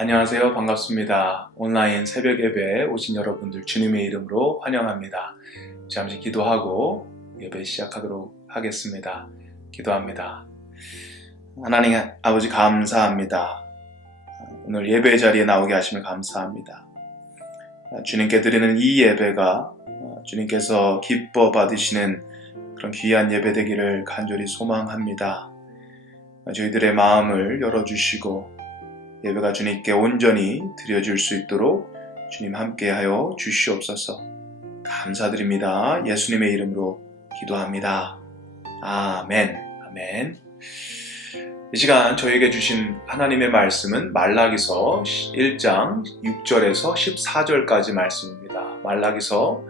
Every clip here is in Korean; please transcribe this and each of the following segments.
안녕하세요. 반갑습니다. 온라인 새벽 예배에 오신 여러분들 주님의 이름으로 환영합니다. 잠시 기도하고 예배 시작하도록 하겠습니다. 기도합니다. 하나님 아버지 감사합니다. 오늘 예배 자리에 나오게 하시면 감사합니다. 주님께 드리는 이 예배가 주님께서 기뻐 받으시는 그런 귀한 예배 되기를 간절히 소망합니다. 저희들의 마음을 열어주시고 예배가 주님께 온전히 드려질 수 있도록 주님 함께하여 주시옵소서. 감사드립니다. 예수님의 이름으로 기도합니다. 아멘. 아멘. 이 시간 저에게 주신 하나님의 말씀은 말라기서 1장 6절에서 14절까지 말씀입니다. 말라기서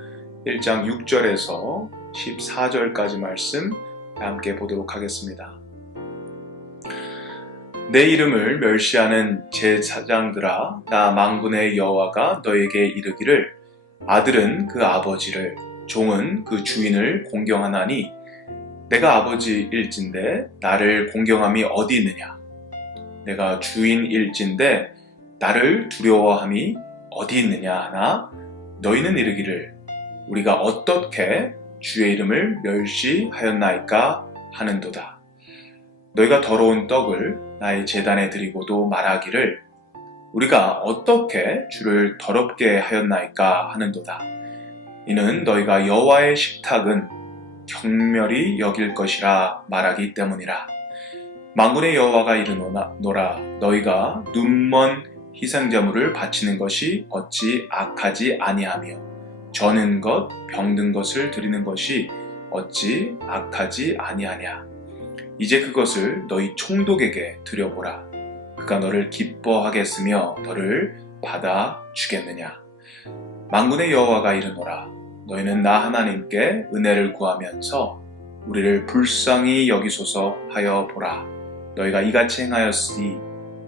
1장 6절에서 14절까지 말씀 함께 보도록 하겠습니다. 내 이름을 멸시하는 제사장들아, 나 만군의 여호와가 너에게 이르기를 아들은 그 아버지를, 종은 그 주인을 공경하나니 내가 아버지일진데 나를 공경함이 어디 있느냐? 내가 주인일진데 나를 두려워함이 어디 있느냐 하나 너희는 이르기를 우리가 어떻게 주의 이름을 멸시하였나이까 하는도다. 너희가 더러운 떡을 나의 제단에 드리고도 말하기를 우리가 어떻게 주를 더럽게 하였나이까 하는도다. 이는 너희가 여호와의 식탁은 경멸히 여길 것이라 말하기 때문이라. 만군의 여호와가 이르노라 너희가 눈먼 희생제물을 바치는 것이 어찌 악하지 아니하며 저는 것 병든 것을 드리는 것이 어찌 악하지 아니하냐. 이제 그것을 너희 총독에게 드려보라. 그가 너를 기뻐하겠으며 너를 받아 주겠느냐. 만군의 여호와가 이르노라 너희는 나 하나님께 은혜를 구하면서 우리를 불쌍히 여기소서 하여 보라. 너희가 이같이 행하였으니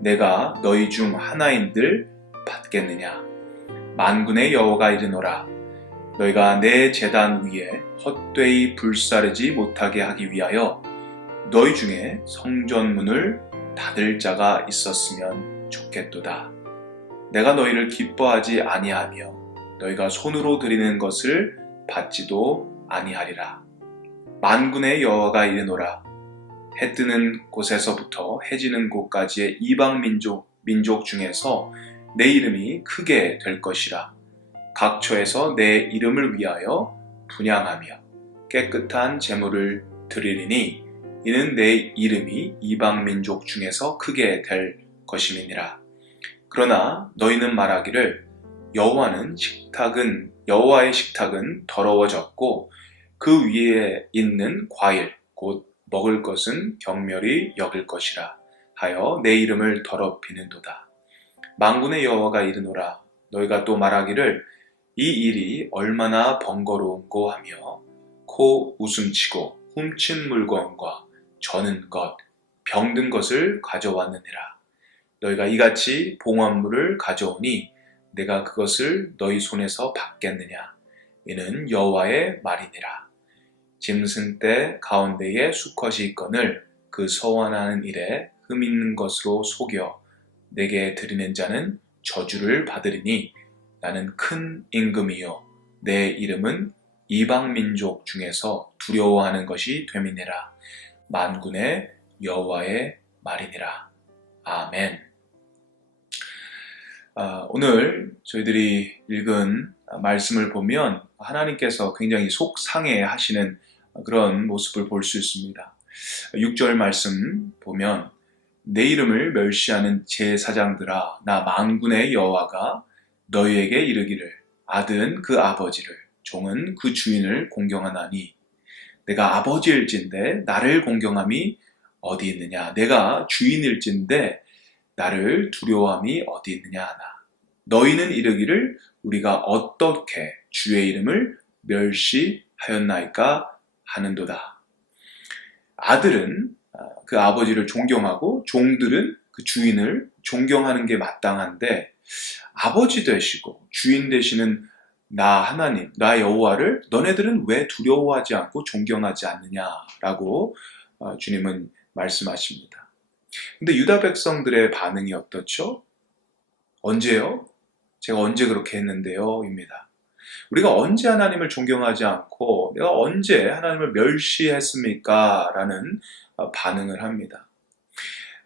내가 너희 중 하나인들 받겠느냐. 만군의 여호와가 이르노라 너희가 내 제단 위에 헛되이 불사르지 못하게 하기 위하여 너희 중에 성전문을 닫을 자가 있었으면 좋겠도다. 내가 너희를 기뻐하지 아니하며 너희가 손으로 드리는 것을 받지도 아니하리라. 만군의 여호와가 이르노라 해 뜨는 곳에서부터 해 지는 곳까지의 이방 민족 중에서 내 이름이 크게 될 것이라. 각처에서 내 이름을 위하여 분향하며 깨끗한 제물을 드리리니 이는 내 이름이 이방 민족 중에서 크게 될 것임이니라. 그러나 너희는 말하기를 여호와의 식탁은 더러워졌고 그 위에 있는 과일 곧 먹을 것은 경멸히 여길 것이라 하여 내 이름을 더럽히는도다. 만군의 여호와가 이르노라 너희가 또 말하기를 이 일이 얼마나 번거로운고 하며 코 웃음치고 훔친 물건과 저는 것, 병든 것을 가져왔느니라. 너희가 이같이 봉헌물을 가져오니 내가 그것을 너희 손에서 받겠느냐. 이는 여호와의 말이니라. 짐승 떼 가운데에 수컷이 있거늘 그 서원하는 일에 흠 있는 것으로 속여 내게 드리는 자는 저주를 받으리니 나는 큰 임금이요 내 이름은 이방 민족 중에서 두려워하는 것이 됨이니라. 만군의 여호와의 말이니라. 아멘. 오늘 저희들이 읽은 말씀을 보면 하나님께서 굉장히 속상해 하시는 그런 모습을 볼 수 있습니다. 6절 말씀 보면 내 이름을 멸시하는 제사장들아 나 만군의 여호와가 너희에게 이르기를 아들은 그 아버지를 종은 그 주인을 공경하나니 내가 아버지일진데 나를 공경함이 어디 있느냐. 내가 주인일진데 나를 두려워함이 어디 있느냐 하나. 너희는 이르기를 우리가 어떻게 주의 이름을 멸시하였나이까 하는도다. 아들은 그 아버지를 존경하고 종들은 그 주인을 존경하는 게 마땅한데 아버지 되시고 주인 되시는 나 하나님, 나 여호와를 너네들은 왜 두려워하지 않고 존경하지 않느냐라고 주님은 말씀하십니다. 근데 유다 백성들의 반응이 어떻죠? 언제요? 제가 언제 그렇게 했는데요? 입니다. 우리가 언제 하나님을 존경하지 않고 내가 언제 하나님을 멸시했습니까? 라는 반응을 합니다.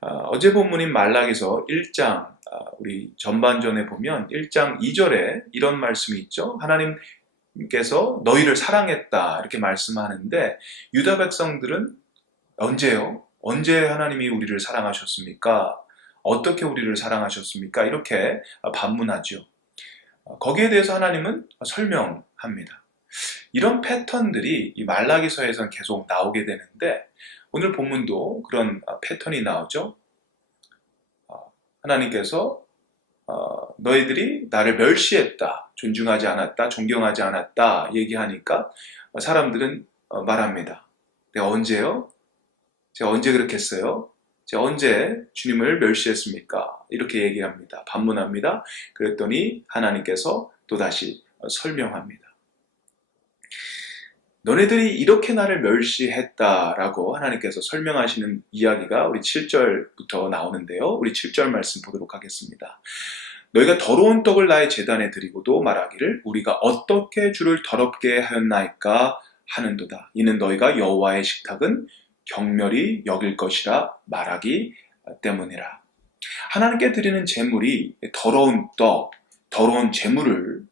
어제 본문인 말라기서 1장 우리 전반전에 보면 1장 2절에 이런 말씀이 있죠. 하나님께서 너희를 사랑했다 이렇게 말씀하는데 유다 백성들은 언제요? 언제 하나님이 우리를 사랑하셨습니까? 어떻게 우리를 사랑하셨습니까? 이렇게 반문하죠. 거기에 대해서 하나님은 설명합니다. 이런 패턴들이 이 말라기서에선 계속 나오게 되는데 오늘 본문도 그런 패턴이 나오죠. 하나님께서 너희들이 나를 멸시했다, 존중하지 않았다, 존경하지 않았다 얘기하니까 사람들은 말합니다. 내가 언제요? 제가 언제 그렇게 했어요? 제가 언제 주님을 멸시했습니까? 이렇게 얘기합니다. 반문합니다. 그랬더니 하나님께서 또다시 설명합니다. 너네들이 이렇게 나를 멸시했다라고 하나님께서 설명하시는 이야기가 우리 7절부터 나오는데요. 우리 7절 말씀 보도록 하겠습니다. 너희가 더러운 떡을 나의 제단에 드리고도 말하기를 우리가 어떻게 주를 더럽게 하였나이까 하는도다. 이는 너희가 여호와의 식탁은 경멸히 여길 것이라 말하기 때문이라. 하나님께 드리는 제물이 더러운 떡, 더러운 제물을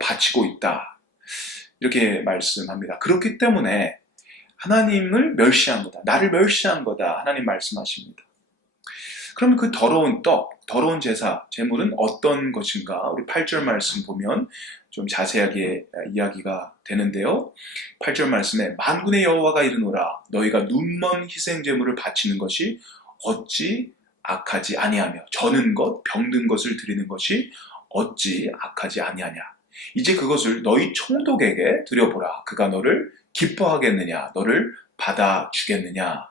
바치고 있다. 이렇게 말씀합니다. 그렇기 때문에 하나님을 멸시한 거다. 나를 멸시한 거다. 하나님 말씀하십니다. 그럼 그 더러운 떡, 더러운 제사, 제물은 어떤 것인가? 우리 8절 말씀 보면 좀 자세하게 이야기가 되는데요. 8절 말씀에 만군의 여호와가 이르노라 너희가 눈먼 희생 제물을 바치는 것이 어찌 악하지 아니하며 저는 것, 병든 것을 드리는 것이 어찌 악하지 아니하냐. 이제 그것을 너희 총독에게 드려보라. 그가 너를 기뻐하겠느냐, 너를 받아주겠느냐.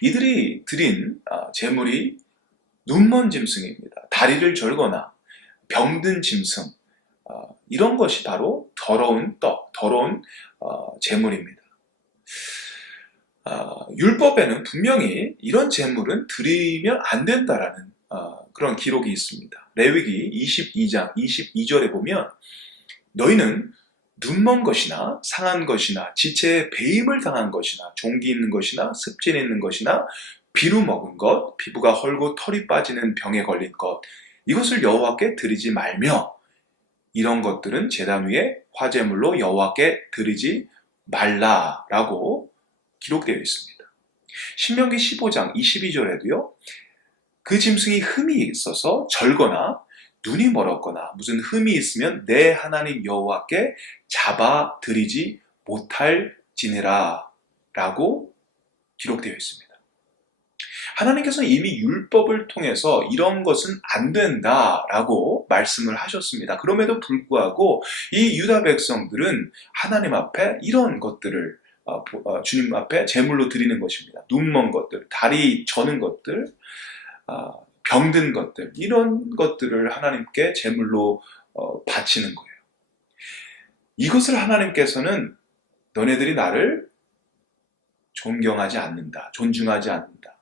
이들이 드린 제물이 눈먼 짐승입니다. 다리를 절거나 병든 짐승, 이런 것이 바로 더러운 떡, 더러운 제물입니다. 율법에는 분명히 이런 제물은 드리면 안 된다라는 그런 기록이 있습니다. 레위기 22장 22절에 보면 너희는 눈먼 것이나 상한 것이나 지체에 배임을 당한 것이나 종기 있는 것이나 습진 있는 것이나 비루 먹은 것, 피부가 헐고 털이 빠지는 병에 걸린 것 이것을 여호와께 드리지 말며 이런 것들은 제단 위에 화제물로 여호와께 드리지 말라라고 기록되어 있습니다. 신명기 15장 22절에도요. 그 짐승이 흠이 있어서 절거나 눈이 멀었거나 무슨 흠이 있으면 내 하나님 여호와께 잡아 드리지 못할지니라 라고 기록되어 있습니다. 하나님께서는 이미 율법을 통해서 이런 것은 안 된다라고 말씀을 하셨습니다. 그럼에도 불구하고 이 유다 백성들은 하나님 앞에 이런 것들을 주님 앞에 제물로 드리는 것입니다. 눈먼 것들, 다리 저는 것들, 병든 것들 이런 것들을 하나님께 제물로 바치는 거예요. 이것을 하나님께서는 너네들이 나를 존경하지 않는다, 존중하지 않는다,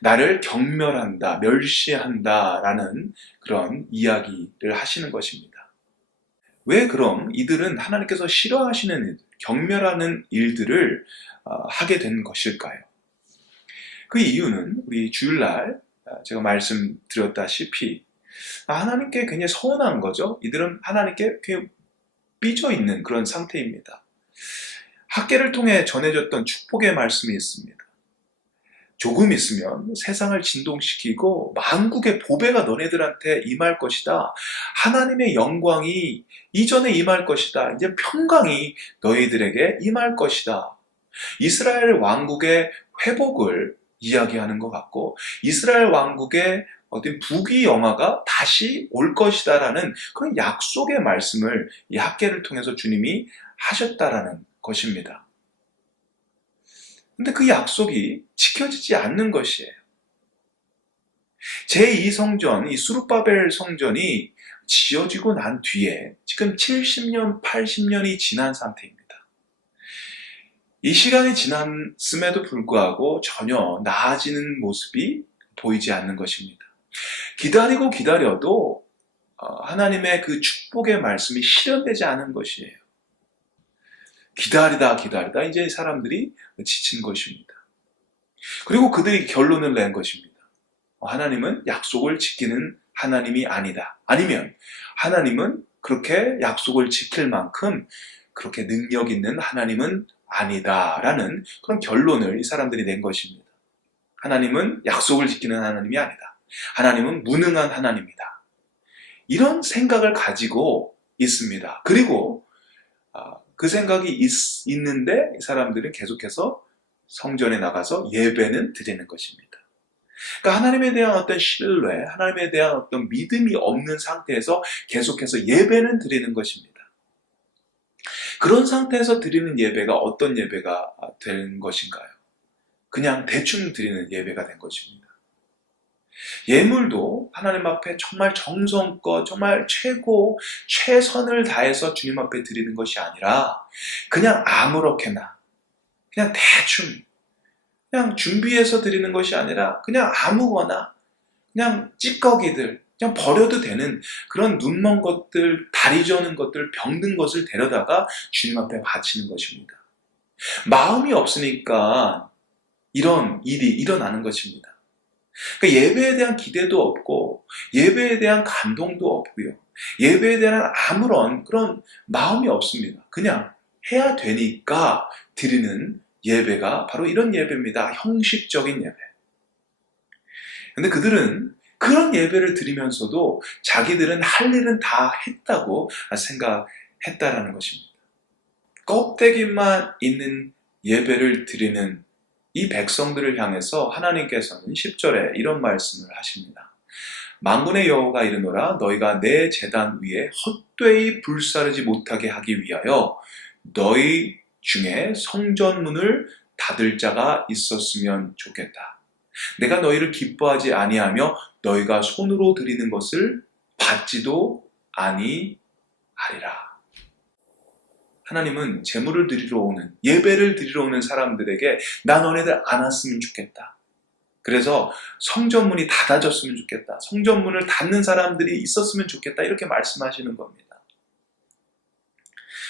나를 경멸한다, 멸시한다라는 그런 이야기를 하시는 것입니다. 왜 그럼 이들은 하나님께서 싫어하시는 일, 경멸하는 일들을 하게 된 것일까요? 그 이유는 우리 주일날 제가 말씀드렸다시피 하나님께 굉장히 서운한 거죠. 이들은 하나님께 굉장히 삐져 있는 그런 상태입니다. 학계를 통해 전해졌던 축복의 말씀이 있습니다. 조금 있으면 세상을 진동시키고 만국의 보배가 너네들한테 임할 것이다. 하나님의 영광이 이전에 임할 것이다. 이제 평강이 너희들에게 임할 것이다. 이스라엘 왕국의 회복을 이야기하는 것 같고 이스라엘 왕국의 어떤 부귀영화가 다시 올 것이다라는 그런 약속의 말씀을 이 학계를 통해서 주님이 하셨다라는 것입니다. 근데 그 약속이 지켜지지 않는 것이에요. 제2성전, 이 수룹바벨 성전이 지어지고 난 뒤에 지금 70년, 80년이 지난 상태입니다. 이 시간이 지났음에도 불구하고 전혀 나아지는 모습이 보이지 않는 것입니다. 기다리고 기다려도 하나님의 그 축복의 말씀이 실현되지 않은 것이에요. 기다리다 기다리다 이제 사람들이 지친 것입니다. 그리고 그들이 결론을 낸 것입니다. 하나님은 약속을 지키는 하나님이 아니다. 아니면 하나님은 그렇게 약속을 지킬 만큼 그렇게 능력 있는 하나님은 아니다라는 그런 결론을 이 사람들이 낸 것입니다. 하나님은 약속을 지키는 하나님이 아니다. 하나님은 무능한 하나님이다. 이런 생각을 가지고 있습니다. 그리고 그 생각이 있는데 이 사람들은 계속해서 성전에 나가서 예배는 드리는 것입니다. 그러니까 하나님에 대한 어떤 신뢰, 하나님에 대한 어떤 믿음이 없는 상태에서 계속해서 예배는 드리는 것입니다. 그런 상태에서 드리는 예배가 어떤 예배가 된 것인가요? 그냥 대충 드리는 예배가 된 것입니다. 예물도 하나님 앞에 정말 정성껏, 정말 최선을 다해서 주님 앞에 드리는 것이 아니라 그냥 아무렇게나, 그냥 대충, 그냥 준비해서 드리는 것이 아니라 그냥 아무거나, 그냥 찌꺼기들, 그냥 버려도 되는 그런 눈먼 것들, 다리 저는 것들, 병든 것을 데려다가 주님 앞에 바치는 것입니다. 마음이 없으니까 이런 일이 일어나는 것입니다. 그러니까 예배에 대한 기대도 없고 예배에 대한 감동도 없고요. 예배에 대한 아무런 그런 마음이 없습니다. 그냥 해야 되니까 드리는 예배가 바로 이런 예배입니다. 형식적인 예배. 근데 그들은 그런 예배를 드리면서도 자기들은 할 일은 다 했다고 생각했다라는 것입니다. 껍데기만 있는 예배를 드리는 이 백성들을 향해서 하나님께서는 10절에 이런 말씀을 하십니다. 만군의 여호와가 이르노라 너희가 내 제단 위에 헛되이 불사르지 못하게 하기 위하여 너희 중에 성전문을 닫을 자가 있었으면 좋겠다. 내가 너희를 기뻐하지 아니하며 너희가 손으로 드리는 것을 받지도 아니하리라. 하나님은 제물을 드리러 오는, 예배를 드리러 오는 사람들에게 나 너네들 안 왔으면 좋겠다. 그래서 성전문이 닫아졌으면 좋겠다. 성전문을 닫는 사람들이 있었으면 좋겠다. 이렇게 말씀하시는 겁니다.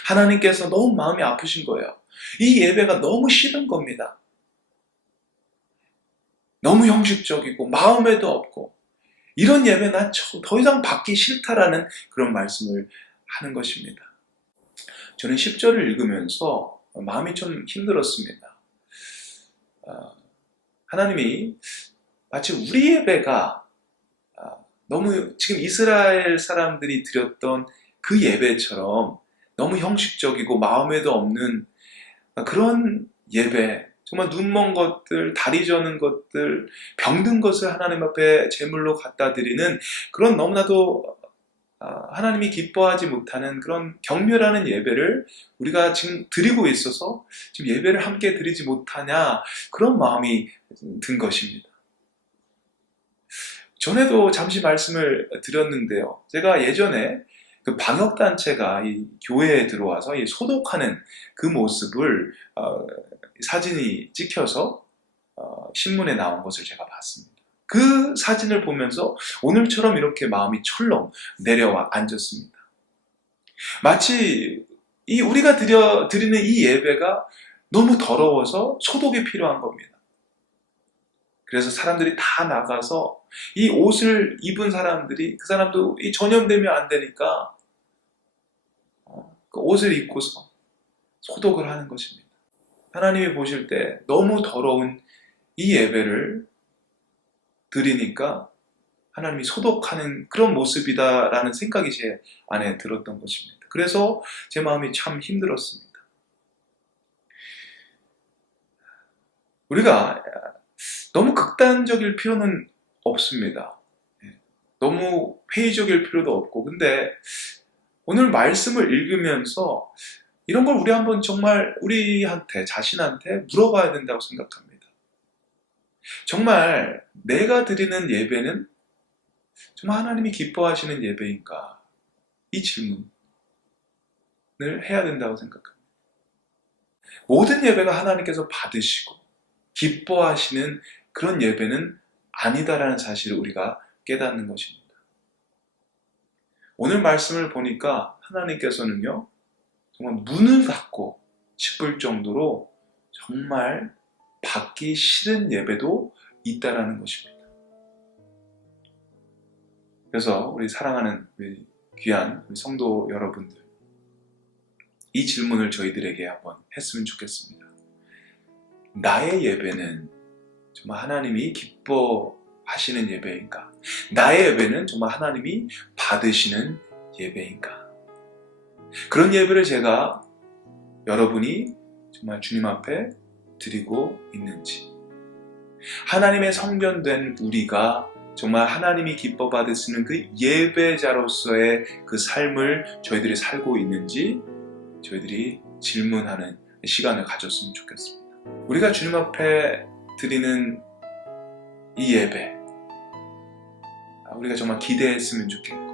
하나님께서 너무 마음이 아프신 거예요. 이 예배가 너무 싫은 겁니다. 너무 형식적이고 마음에도 없고 이런 예배 난 더 이상 받기 싫다라는 그런 말씀을 하는 것입니다. 저는 10절을 읽으면서 마음이 좀 힘들었습니다. 하나님이 마치 우리 예배가 너무 지금 이스라엘 사람들이 드렸던 그 예배처럼 너무 형식적이고 마음에도 없는 그런 예배, 정말 눈먼 것들, 다리 저는 것들, 병든 것을 하나님 앞에 제물로 갖다 드리는 그런 너무나도 하나님이 기뻐하지 못하는 그런 경멸하는 예배를 우리가 지금 드리고 있어서 지금 예배를 함께 드리지 못하냐, 그런 마음이 든 것입니다. 전에도 잠시 말씀을 드렸는데요. 제가 예전에 그 방역단체가 이 교회에 들어와서 이 소독하는 그 모습을 사진이 찍혀서 신문에 나온 것을 제가 봤습니다. 그 사진을 보면서 오늘처럼 이렇게 마음이 철렁 내려와 앉았습니다. 마치 우리가 드리는 이 예배가 너무 더러워서 소독이 필요한 겁니다. 그래서 사람들이 다 나가서 이 옷을 입은 사람들이, 그 사람도 전염되면 안 되니까 그 옷을 입고서 소독을 하는 것입니다. 하나님이 보실 때 너무 더러운 이 예배를 드리니까 하나님이 소독하는 그런 모습이다라는 생각이 제 안에 들었던 것입니다. 그래서 제 마음이 참 힘들었습니다. 우리가 너무 극단적일 필요는 없습니다. 너무 회의적일 필요도 없고, 근데 오늘 말씀을 읽으면서 이런 걸 우리 한번 정말 우리한테, 자신한테 물어봐야 된다고 생각합니다. 정말 내가 드리는 예배는 정말 하나님이 기뻐하시는 예배인가? 이 질문을 해야 된다고 생각합니다. 모든 예배가 하나님께서 받으시고 기뻐하시는 그런 예배는 아니다라는 사실을 우리가 깨닫는 것입니다. 오늘 말씀을 보니까 하나님께서는요, 정말 문을 닫고 싶을 정도로 정말 받기 싫은 예배도 있다라는 것입니다. 그래서 우리 사랑하는 우리 귀한 우리 성도 여러분들, 이 질문을 저희들에게 한번 했으면 좋겠습니다. 나의 예배는 정말 하나님이 기뻐하시는 예배인가? 나의 예배는 정말 하나님이 받으시는 예배인가? 그런 예배를 제가 여러분이 정말 주님 앞에 드리고 있는지, 하나님의 성전된 우리가 정말 하나님이 기뻐 받으시는 그 예배자로서의 그 삶을 저희들이 살고 있는지 저희들이 질문하는 시간을 가졌으면 좋겠습니다. 우리가 주님 앞에 드리는 이 예배, 우리가 정말 기대했으면 좋겠고,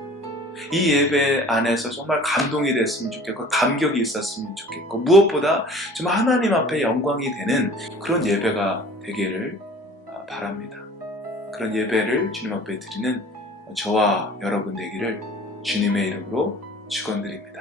이 예배 안에서 정말 감동이 됐으면 좋겠고, 감격이 있었으면 좋겠고, 무엇보다 정말 하나님 앞에 영광이 되는 그런 예배가 되기를 바랍니다. 그런 예배를 주님 앞에 드리는 저와 여러분 되기를 주님의 이름으로 축원드립니다.